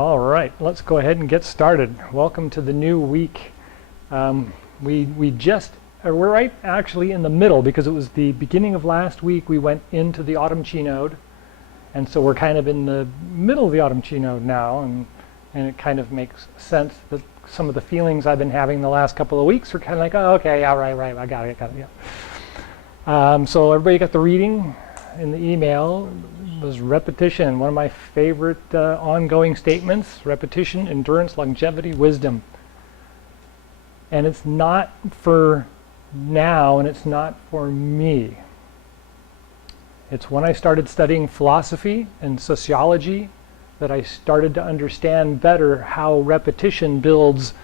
All right, let's go ahead and get started. Welcome to the new week. We're right actually in the middle, because it was the beginning of last week we went into the autumn Chi node, and so we're kind of in the middle of the autumn Chi node now, and it kind of makes sense that some of the feelings I've been having the last couple of weeks are kind of like, oh, okay, yeah, right, I got it, yeah. So everybody got the reading in the email. Was repetition, one of my favorite ongoing statements. Repetition, endurance, longevity, wisdom. And it's not for now, and it's not for me. It's when I started studying philosophy and sociology that I started to understand better how repetition builds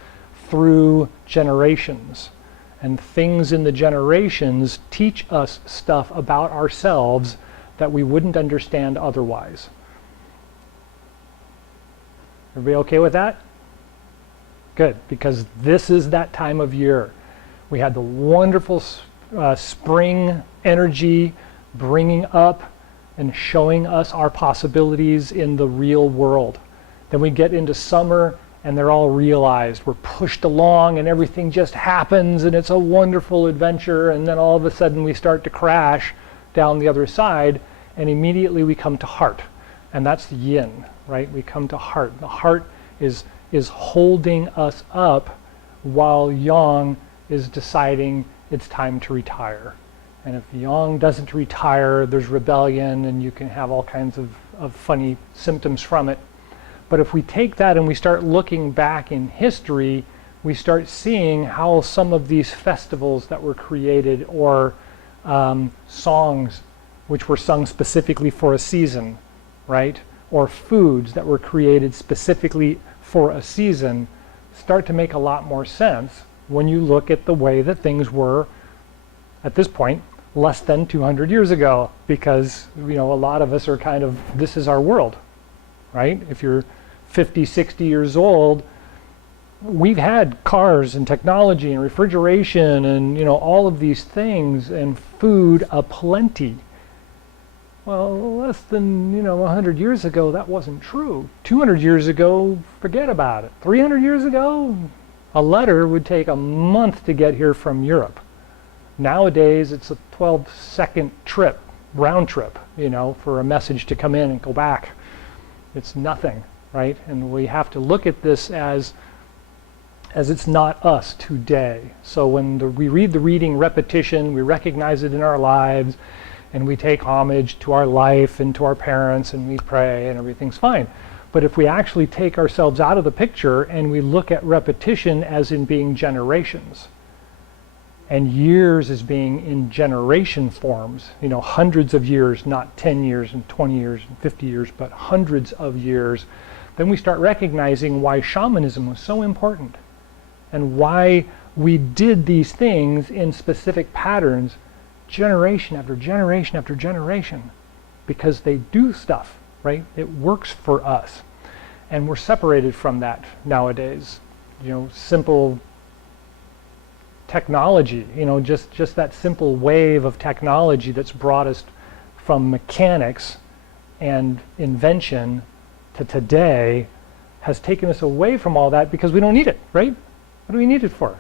through generations. And things in the generations teach us stuff about ourselves that we wouldn't understand otherwise. Everybody okay with that? Good, because this is that time of year. We had the wonderful spring energy bringing up and showing us our possibilities in the real world. Then we get into summer and they're all realized. We're pushed along and everything just happens and it's a wonderful adventure, and then all of a sudden we start to crash down the other side, and immediately we come to heart. And that's the yin, right? We come to heart. The heart is holding us up while yang is deciding it's time to retire. And if yang doesn't retire, there's rebellion, and you can have all kinds of funny symptoms from it. But if we take that and we start looking back in history, we start seeing how some of these festivals that were created, or songs which were sung specifically for a season, right? Or foods that were created specifically for a season, start to make a lot more sense when you look at the way that things were at this point less than 200 years ago, because a lot of us are kind of, this is our world, right? If you're 50, 60 years old, we've had cars and technology and refrigeration and all of these things, and food aplenty. Well, less than 100 years ago that wasn't true. 200 years ago, forget about it. 300 years ago, a letter would take a month to get here from Europe. Nowadays it's a 12-second trip, round trip, for a message to come in and go back. It's nothing, right? And we have to look at this as it's not us today. So when we read the reading repetition, we recognize it in our lives, and we take homage to our life and to our parents, and we pray, and everything's fine. But if we actually take ourselves out of the picture and we look at repetition as in being generations, and years as being in generation forms, hundreds of years, not 10 years and 20 years and 50 years, but hundreds of years, then we start recognizing why shamanism was so important, and why we did these things in specific patterns generation after generation after generation, because they do stuff, right? It works for us. And we're separated from that nowadays. Simple technology, just that simple wave of technology that's brought us from mechanics and invention to today has taken us away from all that, because we don't need it, right? What do we need it for?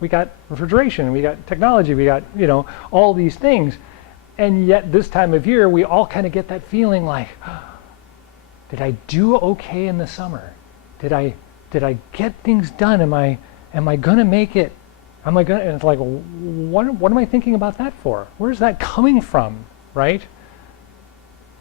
We got refrigeration, we got technology, we got, all these things. And yet this time of year, we all kind of get that feeling like, did I do okay in the summer? Did I get things done? Am I gonna make it? And it's like, what am I thinking about that for? Where's that coming from, right?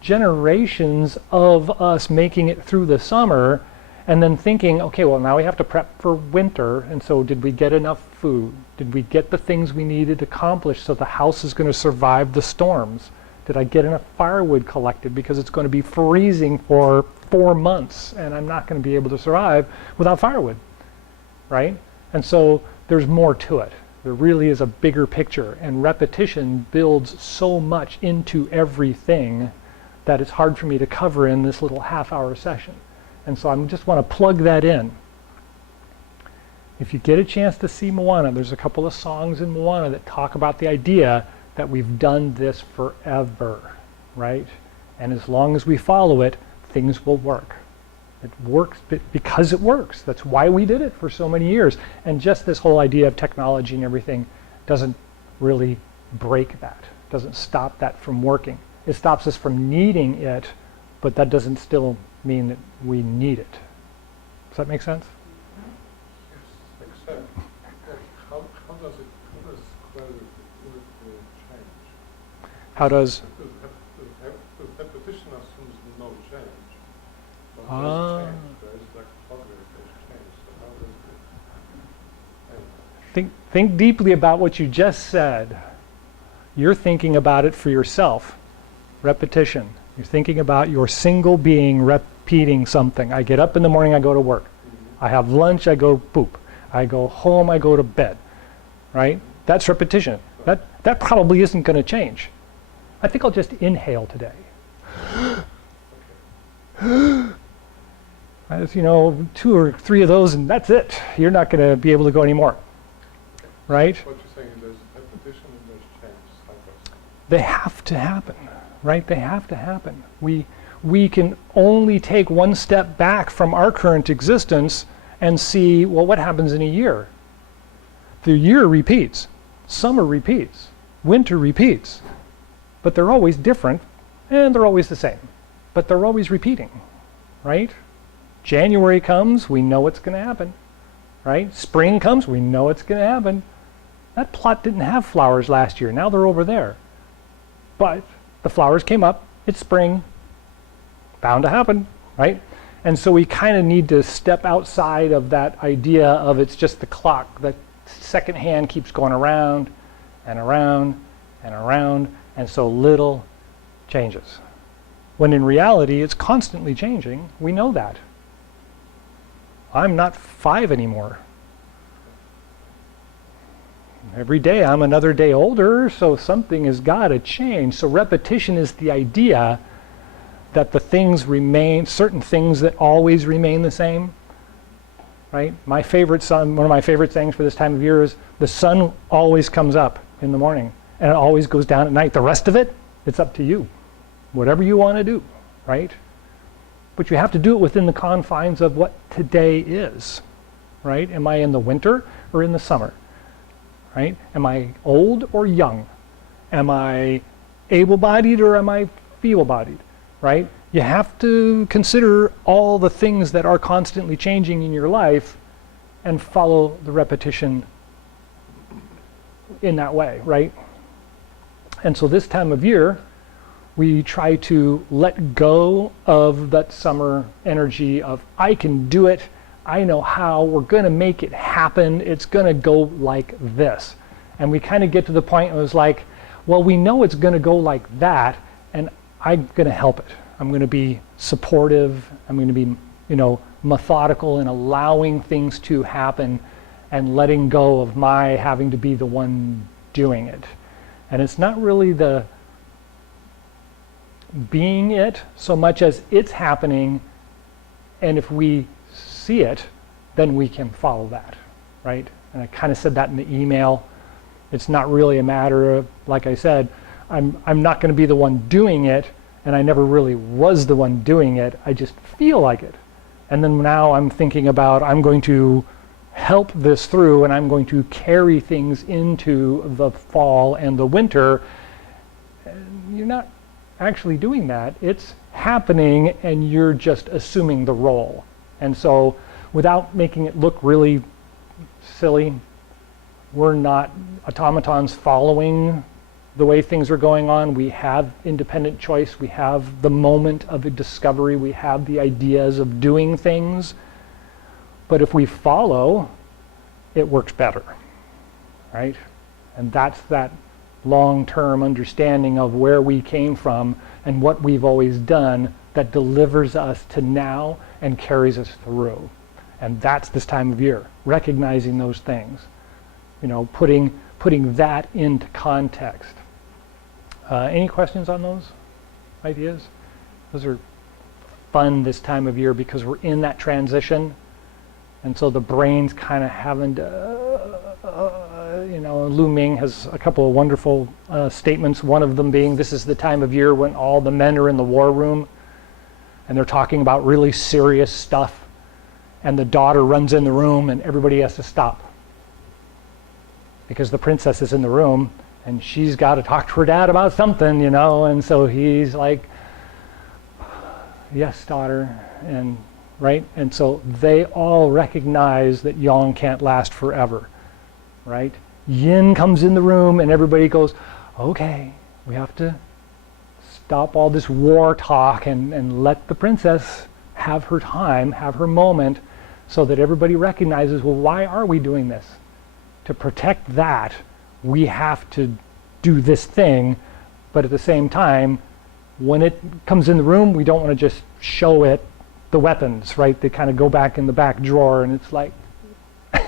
Generations of us making it through the summer, and then thinking, okay, well, now we have to prep for winter, and so did we get enough food? Did we get the things we needed accomplished so the house is going to survive the storms? Did I get enough firewood collected, because it's going to be freezing for 4 months and I'm not going to be able to survive without firewood, right? And so there's more to it. There really is a bigger picture, and repetition builds so much into everything that it's hard for me to cover in this little half-hour session. And so I just want to plug that in. If you get a chance to see Moana, there's a couple of songs in Moana that talk about the idea that we've done this forever, right? And as long as we follow it, things will work. It works because it works. That's why we did it for so many years. And just this whole idea of technology and everything doesn't really break that, doesn't stop that from working. It stops us from needing it, but that doesn't still mean that we need it. Does that make sense? Yes, except how does clarity change? How does? The repetition assumes no change. But Ah. there's change. There is like progress, there's change. So how does it? Think deeply about what you just said. You're thinking about it for yourself. Repetition. You're thinking about your single being repeating something. I get up in the morning, I go to work. I have lunch, I go poop. I go home, I go to bed. Right? That's repetition. That probably isn't going to change. I think I'll just inhale today. As 2 or 3 of those, and that's it. You're not going to be able to go anymore. Right? What you're saying is there's repetition and there's change. They have to happen, right? They have to happen. We can only take one step back from our current existence and see, well, what happens in a year? The year repeats. Summer repeats. Winter repeats. But they're always different, and they're always the same. But they're always repeating, right? January comes, we know what's going to happen, right? Spring comes, we know it's going to happen. That plot didn't have flowers last year. Now they're over there. But the flowers came up. It's spring. Bound to happen, right? And so we kind of need to step outside of that idea of it's just the clock. The second hand keeps going around and around and around, and so little changes. When in reality, it's constantly changing. We know that. I'm not 5 anymore. Every day I'm another day older, so something has got to change. So repetition is the idea that the things remain, certain things that always remain the same, right? One of my favorite things for this time of year is the sun always comes up in the morning and it always goes down at night. The rest of it, it's up to you. Whatever you want to do, right? But you have to do it within the confines of what today is, right? Am I in the winter or in the summer? Right? Am I old or young? Am I able-bodied or am I feeble-bodied? Right? You have to consider all the things that are constantly changing in your life and follow the repetition in that way, right? And so this time of year, we try to let go of that summer energy of, I can do it, I know how, we're going to make it happen, it's going to go like this. And we kind of get to the point where it's like, well, we know it's going to go like that, and I'm going to help it. I'm going to be supportive, I'm going to be, methodical in allowing things to happen and letting go of my having to be the one doing it. And it's not really the being it so much as it's happening, and if we see it, then we can follow that, right? And I kind of said that in the email. It's not really a matter of, like I said, I'm not going to be the one doing it, and I never really was the one doing it. I just feel like it. And then now I'm thinking about, I'm going to help this through, and I'm going to carry things into the fall and the winter. And you're not actually doing that. It's happening, and you're just assuming the role. And so without making it look really silly, we're not automatons following the way things are going on. We have independent choice. We have the moment of a discovery. We have the ideas of doing things. But if we follow, it works better, right? And that's that long-term understanding of where we came from and what we've always done that delivers us to now and carries us through. And that's this time of year, recognizing those things, putting that into context. Any questions on those ideas? Those are fun this time of year because we're in that transition, and so the brain's kind of having to, Lu Ming has a couple of wonderful statements, one of them being, this is the time of year when all the men are in the war room. and they're talking about really serious stuff, and the daughter runs in the room and everybody has to stop because the princess is in the room and she's got to talk to her dad about something, you know, and so he's like, yes, daughter, and right? And so they all recognize that yang can't last forever, right? Yin comes in the room and everybody goes, okay, we have to stop all this war talk and let the princess have her time, have her moment, so that everybody recognizes, well, why are we doing this? To protect that, we have to do this thing, but at the same time, when it comes in the room, we don't want to just show it the weapons, right? They kind of go back in the back drawer, and it's like,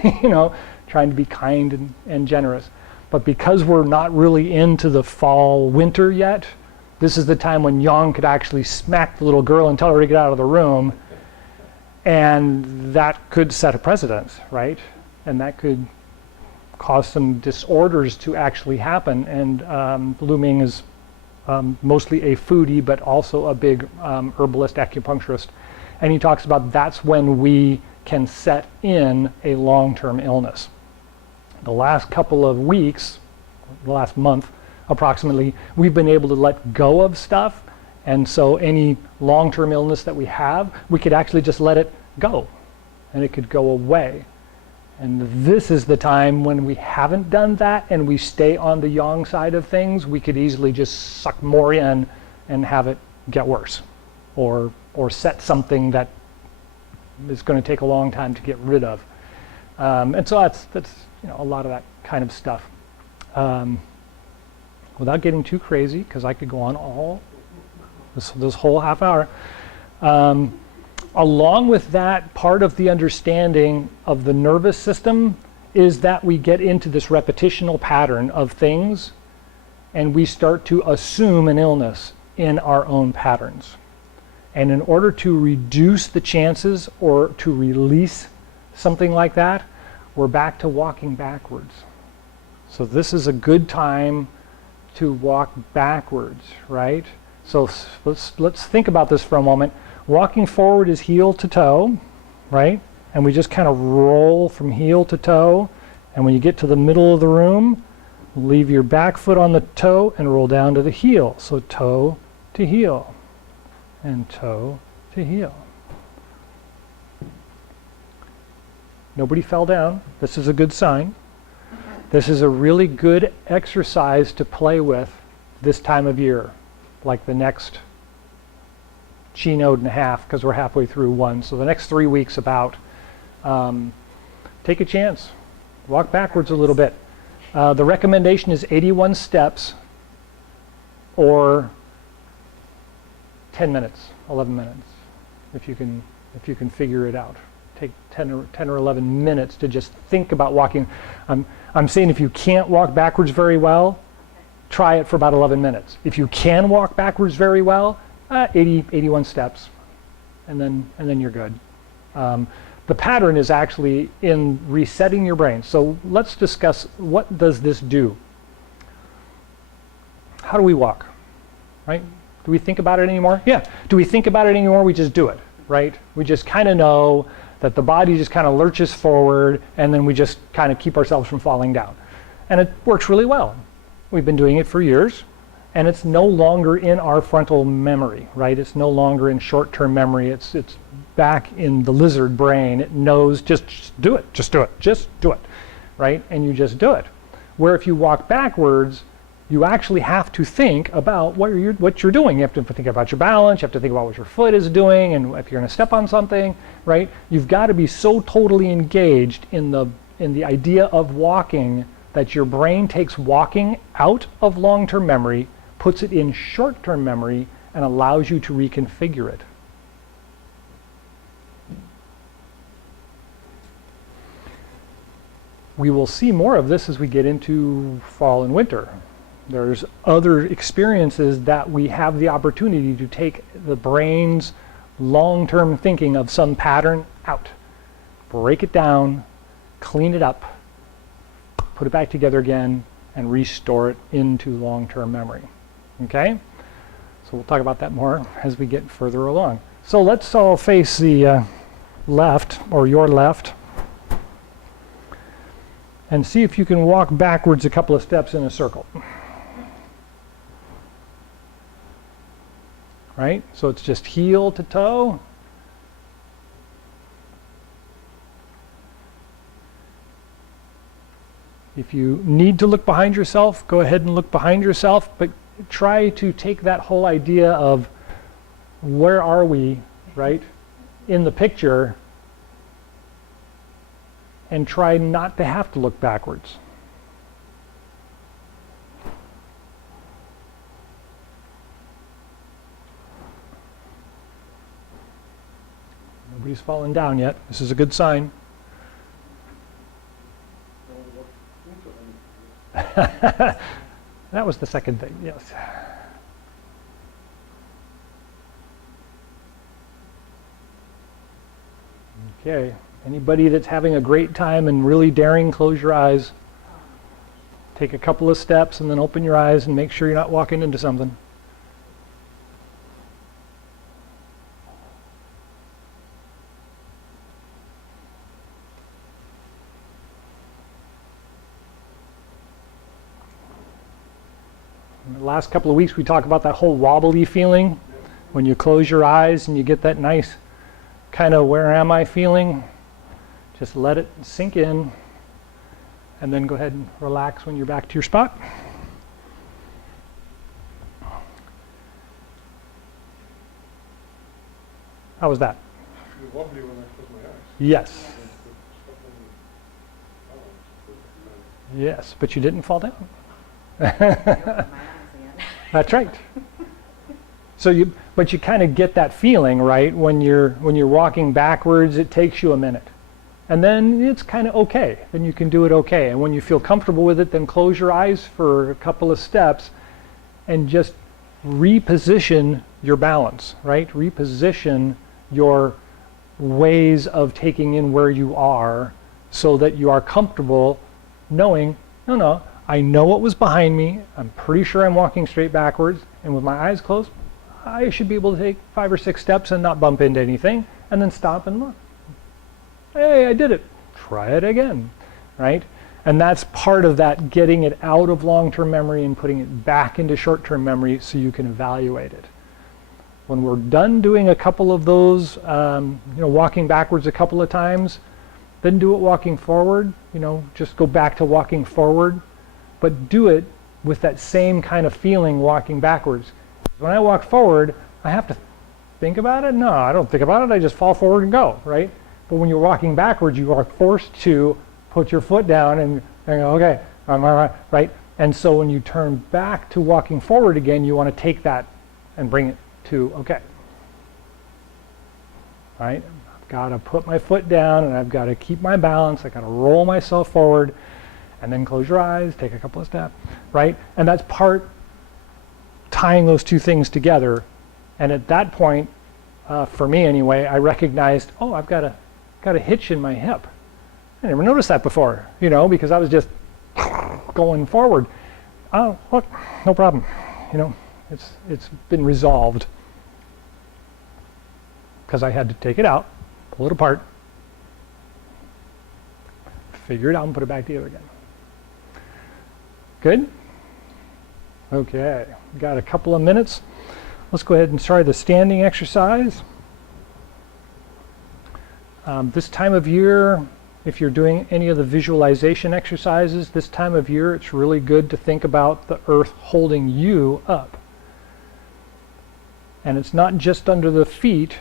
you know, trying to be kind and generous. But because we're not really into the fall, winter yet, this is the time when yang could actually smack the little girl and tell her to get out of the room, and that could set a precedent, right? And that could cause some disorders to actually happen. And Lu Ming is mostly a foodie, but also a big herbalist, acupuncturist. And he talks about that's when we can set in a long-term illness. The last couple of weeks, the last month approximately, we've been able to let go of stuff. And so any long-term illness that we have, we could actually just let it go and it could go away. And this is the time when we haven't done that and we stay on the yang side of things, we could easily just suck more in and have it get worse, or set something that is going to take a long time to get rid of. And so that's you know, a lot of that kind of stuff. Without getting too crazy, because I could go on all this whole half hour. Along with that, part of the understanding of the nervous system is that we get into this repetitional pattern of things and we start to assume an illness in our own patterns. And in order to reduce the chances or to release something like that, we're back to walking backwards. So this is a good time to walk backwards, right? So let's think about this for a moment. Walking forward is heel to toe, right? And we just kind of roll from heel to toe. And when you get to the middle of the room, leave your back foot on the toe and roll down to the heel. So toe to heel and toe to heel. Nobody fell down. This is a good sign. This is a really good exercise to play with this time of year, like the next Chi node and a half, because we're halfway through one. So the next 3 weeks about, take a chance, walk backwards a little bit. The recommendation is 81 steps or 10 minutes, 11 minutes, if you can figure it out. Take 10 or 11 minutes to just think about walking. I'm saying if you can't walk backwards very well, try it for about 11 minutes. If you can walk backwards very well, 81 steps, and then you're good. The pattern is actually in resetting your brain. So let's discuss, what does this do? How do we walk, right? Do we think about it anymore? Yeah. Do we think about it anymore? We just do it, right? We just kind of know that the body just kind of lurches forward, and then we just kind of keep ourselves from falling down. And it works really well. We've been doing it for years. And it's no longer in our frontal memory, right? It's no longer in short-term memory. It's back in the lizard brain. It knows just do it, just do it, just do it, right? And you just do it. Where if you walk backwards, you actually have to think about what you're doing. You have to think about your balance. You have to think about what your foot is doing, and if you're going to step on something, right? You've got to be so totally engaged in the idea of walking that your brain takes walking out of long-term memory, puts it in short-term memory, and allows you to reconfigure it. We will see more of this as we get into fall and winter. There's other experiences that we have the opportunity to take the brain's long-term thinking of some pattern out, break it down, clean it up, put it back together again, and restore it into long-term memory. Okay? So we'll talk about that more as we get further along. So let's all face the left, or your left, and see if you can walk backwards a couple of steps in a circle. Right? So it's just heel to toe. If you need to look behind yourself, go ahead and look behind yourself, but try to take that whole idea of where are we, right, in the picture, and try not to have to look backwards. Nobody's fallen down yet. This is a good sign. That was the second thing, yes. Okay, anybody that's having a great time and really daring, close your eyes. Take a couple of steps and then open your eyes and make sure you're not walking into something. In the last couple of weeks we talked about that whole wobbly feeling when you close your eyes and you get that nice kind of where am I feeling. Just let it sink in and then go ahead and relax when you're back to your spot. How was that? I feel wobbly when I close my eyes. Yes. Yes, but you didn't fall down. That's right. So but you kind of get that feeling, right? When you're walking backwards, it takes you a minute. And then it's kind of okay. Then you can do it okay. And when you feel comfortable with it, then close your eyes for a couple of steps and just reposition your balance, right? Reposition your ways of taking in where you are so that you are comfortable knowing, no, I know what was behind me. I'm pretty sure I'm walking straight backwards. And with my eyes closed, I should be able to take 5 or 6 steps and not bump into anything, and then stop and look. Hey, I did it. Try it again, right? And that's part of that getting it out of long-term memory and putting it back into short-term memory so you can evaluate it. When we're done doing a couple of those, walking backwards a couple of times, then do it walking forward. Just go back to walking forward, but do it with that same kind of feeling walking backwards. When I walk forward, I have to think about it? No, I don't think about it. I just fall forward and go, right? But when you're walking backwards, you are forced to put your foot down and go, okay, right? And so when you turn back to walking forward again, you want to take that and bring it to, okay. Right? I've got to put my foot down and I've got to keep my balance. I've got to roll myself forward and then close your eyes, take a couple of steps, right? And that's part tying those two things together. And at that point, for me anyway, I recognized, oh, I've got a hitch in my hip. I never noticed that before, because I was just going forward. Oh, look, no problem. It's been resolved because I had to take it out, pull it apart, figure it out, and put it back together again. Good? Okay, got a couple of minutes. Let's go ahead and try the standing exercise. This time of year, if you're doing any of the visualization exercises, this time of year, it's really good to think about the earth holding you up. And it's not just under the feet,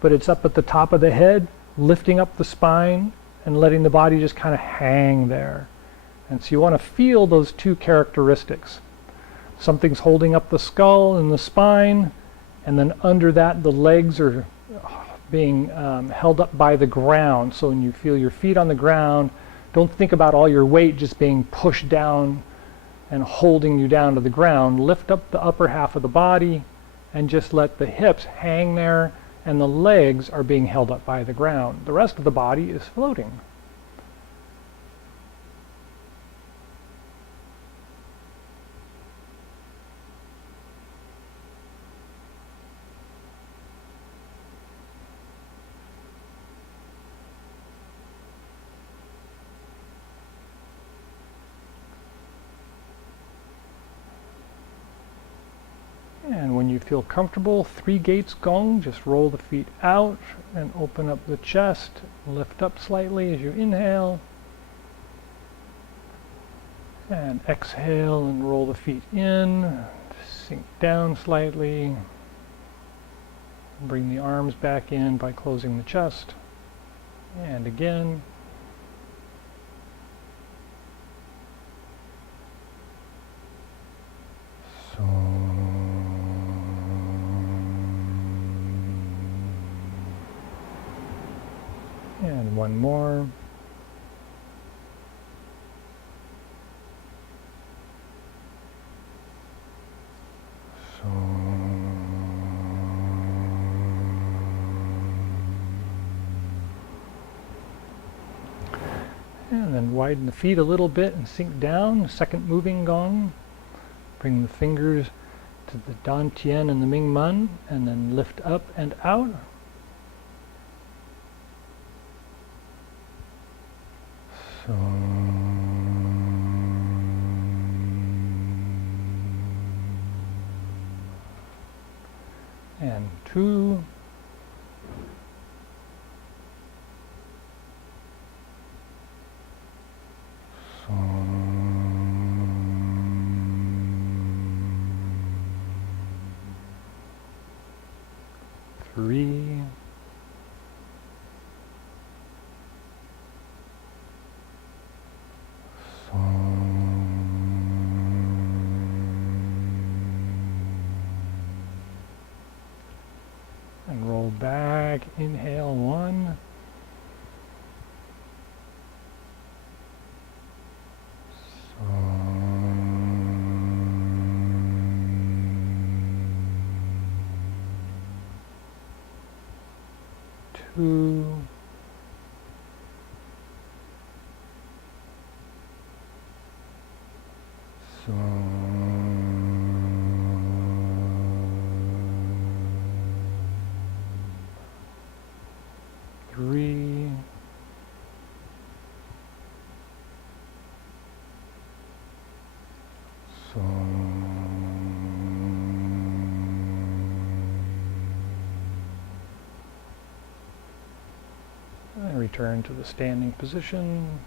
but it's up at the top of the head, lifting up the spine and letting the body just kind of hang there. And so you want to feel those two characteristics. Something's holding up the skull and the spine, and then under that the legs are being held up by the ground. So when you feel your feet on the ground, don't think about all your weight just being pushed down and holding you down to the ground. Lift up the upper half of the body and just let the hips hang there, and the legs are being held up by the ground. The rest of the body is floating. you feel comfortable, 3 gates gong, just roll the feet out and open up the chest, lift up slightly as you inhale, and exhale and roll the feet in, sink down slightly, bring the arms back in by closing the chest, and again. So, and one more. So, and then widen the feet a little bit and sink down. Second moving gong. Bring the fingers to the Dantian and the Mingmen, and then lift up and out. So, and 2. So, 3. So, and roll back, inhale 1. So, 2. So, 3. So, and return to the standing position.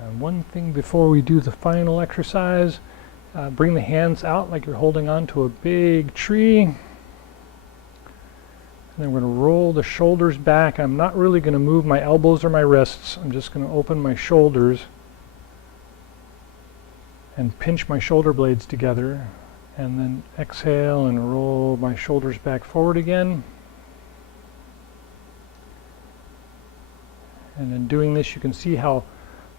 And one thing before we do the final exercise, bring the hands out like you're holding on to a big tree. And then we're going to roll the shoulders back. I'm not really going to move my elbows or my wrists. I'm just going to open my shoulders and pinch my shoulder blades together, and then exhale and roll my shoulders back forward again. And in doing this, you can see how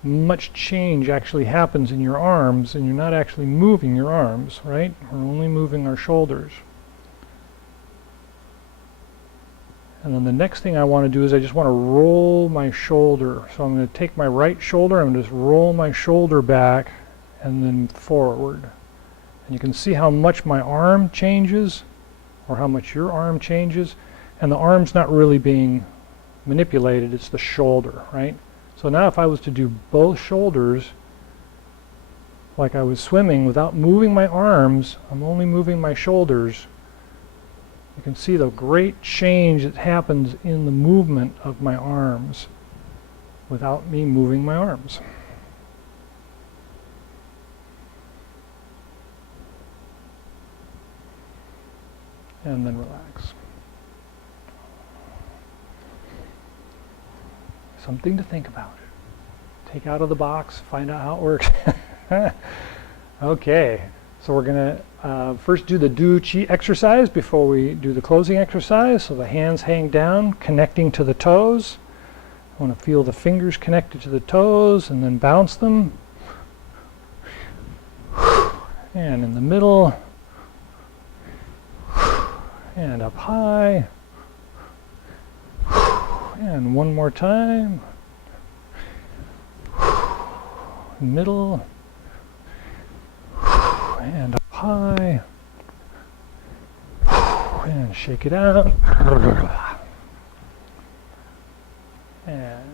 much change actually happens in your arms, and you're not actually moving your arms, right? We're only moving our shoulders. And then the next thing I want to do is I just want to roll my shoulder. So I'm going to take my right shoulder, I'm going to just roll my shoulder back and then forward. And you can see how much my arm changes, or how much your arm changes. And the arm's not really being manipulated, it's the shoulder, right? So now if I was to do both shoulders like I was swimming without moving my arms, I'm only moving my shoulders, you can see the great change that happens in the movement of my arms without me moving my arms. And then relax. Something to think about. Take out of the box, find out how it works. Okay, so we're going to first do the Do Chi exercise before we do the closing exercise. So the hands hang down, connecting to the toes. I want to feel the fingers connected to the toes and then bounce them. And in the middle. And up high. And one more time. Middle. And up high. And shake it out. And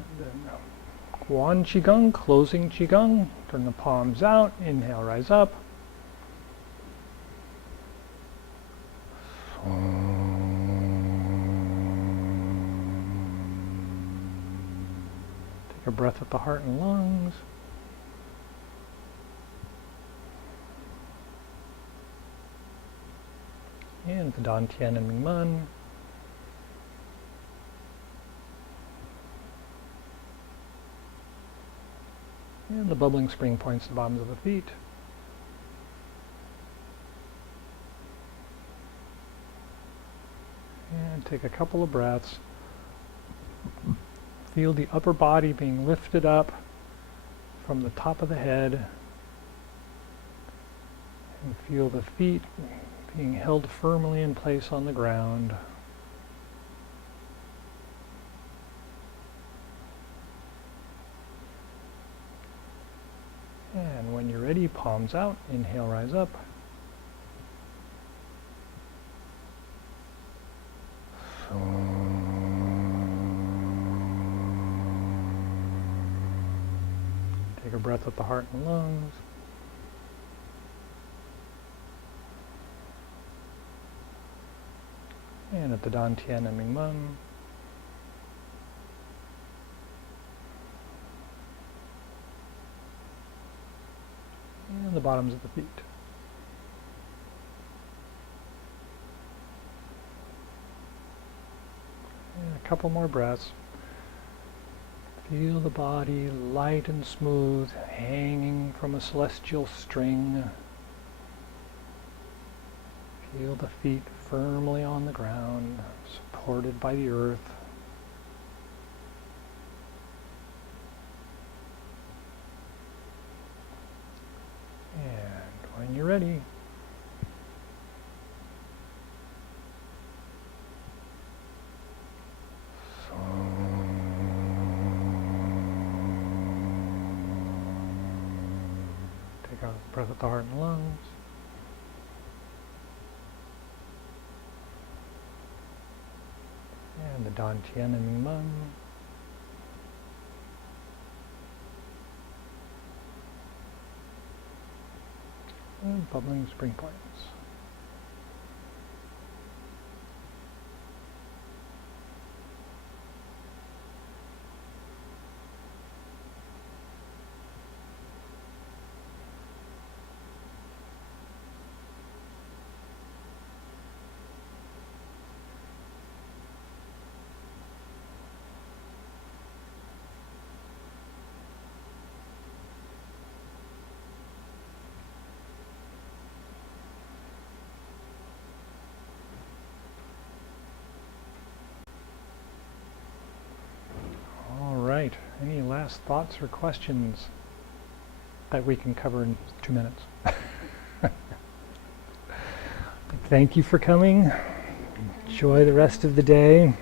One Qigong, closing Qigong. Turn the palms out. Inhale, rise up. Take a breath at the heart and lungs. And the Dan Tian and Ming Men. And the bubbling spring points to the bottoms of the feet. And take a couple of breaths. Feel the upper body being lifted up from the top of the head. And feel the feet being held firmly in place on the ground. And when you're ready, palms out, inhale, rise up. Take a breath at the heart and lungs. And at the Dan Tian and Ming Men. And the bottoms of the feet. And a couple more breaths. Feel the body light and smooth, hanging from a celestial string. Feel the feet firmly on the ground, supported by the earth. And when you're ready, take a breath at the heart and lungs. And the Dan Tian and Ming Men. And bubbling spring points. Right. Any last thoughts or questions that we can cover in 2 minutes? Thank you for coming. Enjoy the rest of the day.